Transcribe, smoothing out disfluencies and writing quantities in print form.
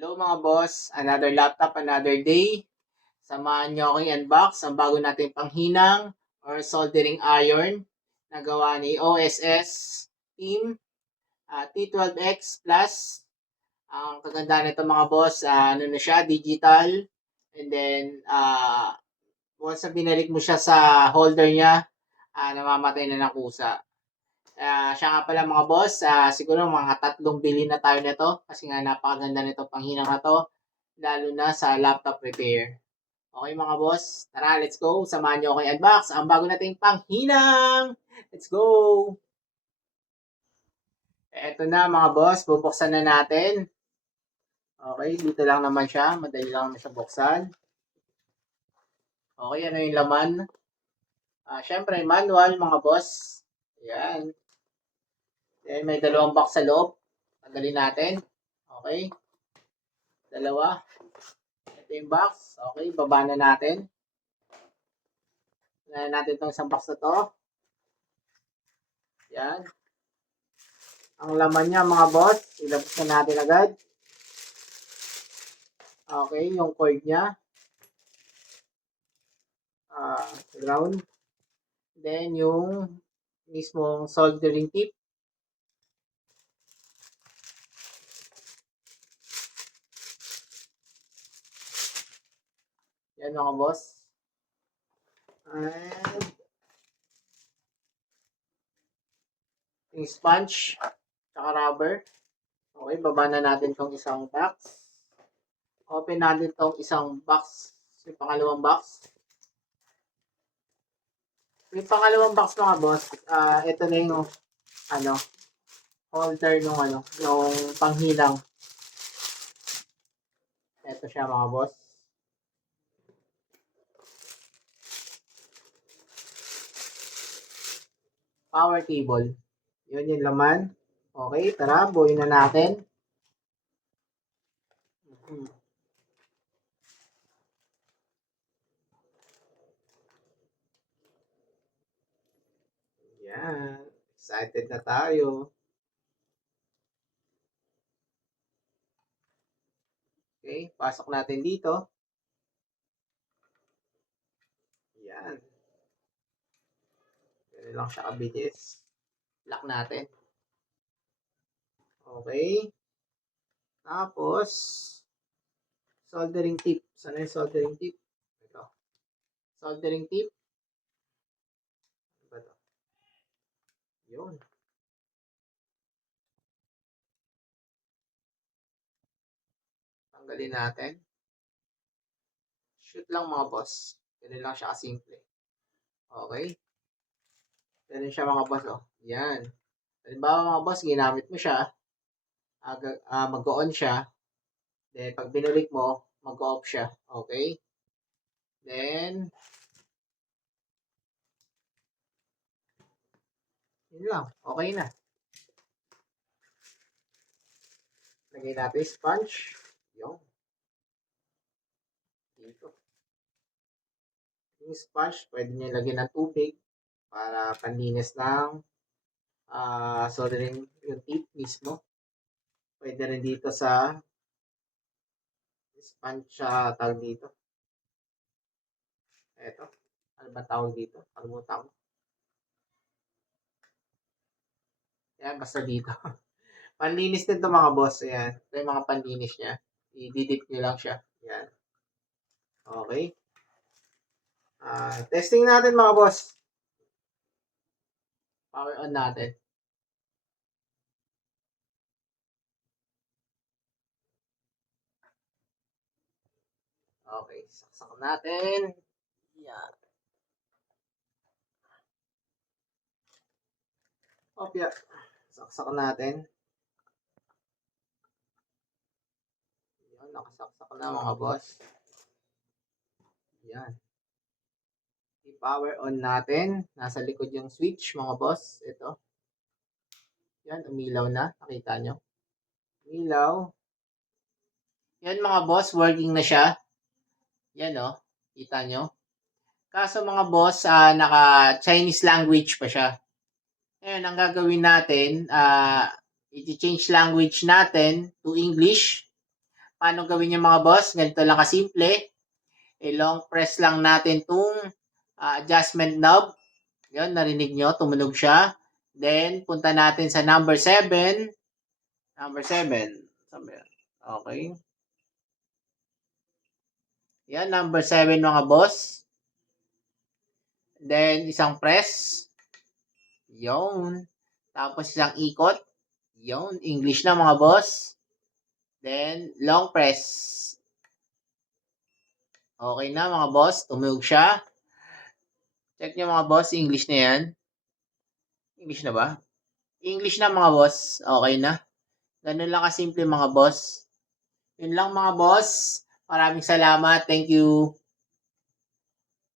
Hello mga boss, another laptop, another day. Samahan nyo akong i-unbox ang bago natin panghinang or soldering iron na gawa ni OSS Team T12X Plus. Ang kagandaan nito mga boss, ano na siya, digital. And then, once na binalik mo siya sa holder niya, namamatay na ng kusa. Siya nga pala mga boss, siguro mga 3 bilhin na tayo nito kasi nga napakaganda nito panghinang na to, lalo na sa laptop repair. Okay mga boss, tara let's go, samahan nyo ako i-unbox ang bago nating panghinang. Let's go! Eto na mga boss, bubuksan na natin. Okay, dito lang naman siya, madali lang naman siya buksan. Okay, ano yung laman? Syempre manual mga boss. Ayan. Then may 2 box sa loob. Tanggalin natin. Okay. 2. Ito yung box. Okay, baba na natin. Unahin natin itong isang box na to. Yan. Ang laman niya mga boss, ilabas na natin agad. Okay, yung cord niya. Ground. Then yung mismong soldering tip. Yan mga boss. And yung sponge, tsaka rubber. Okay, baba na natin itong isang box. Open natin itong isang box, yung pangalawang box. Yung pangalawang box mga boss, ito na yung holder nung yung panghilang. Ito siya mga boss. Power cable. Yun yung laman. Okay, tara, buuin na natin. Yan. Excited na tayo. Okay, pasok natin dito. Yan. Ganun lang siya kabilis. Lock natin. Okay. Tapos, soldering tip. Saan yung soldering tip? Ito. Soldering tip. Ano ba ito? Yun. Tanggalin natin. Shoot lang mga boss. Ganun lang siya kasimple. Okay. Ganun siya mga boss. Oh. Yan. Halimbawa mga boss, ginamit mo siya. Mag-on siya. Then, pag binulik mo, mag-off siya. Okay. Then, yun lang. Okay na. Lagay natin sponge. Yung. Dito. Yung sponge, pwede nyo lagyan ng tubig para panlinis ng soldering yung tip mismo. Pwede rin dito sa sponge tawag dito. Eto. Ano ba tawag dito? Kalimutan ko. Yan, basta dito. Panlinis din to mga boss. Ayan. Ito yung mga panlinis niya. I-dip nyo lang siya. Yan. Okay. Testing natin mga boss. Power on natin. Okay. Saksak natin. Yan. Okay. Saksak natin. Yan. Nakasaksak na mga boss. Yan. I-power on natin. Nasa likod yung switch mga boss. Ito. Yan. Umilaw na. Nakita nyo. Umilaw. Yan mga boss. Working na siya. Yan o. Kita nyo. Kaso mga boss, naka-Chinese language pa siya. Ngayon, ang gagawin natin, i-change language natin to English paano gawin yung mga boss? Ganito lang kasimple. I-long press lang natin tong adjustment knob. Yun, narinig nyo, tumunog siya. Then, punta natin sa number 7. Number 7. Okay. Yan, number 7 mga boss. Then, isang press. Yun. Tapos, isang ikot. Yun, English na mga boss. Then, long press. Okay na mga boss, tumunog siya. Check nyo mga boss, English na yan. English na ba? English na mga boss, okay na. Ganun lang kasimple mga boss. Yun lang mga boss. Maraming salamat. Thank you.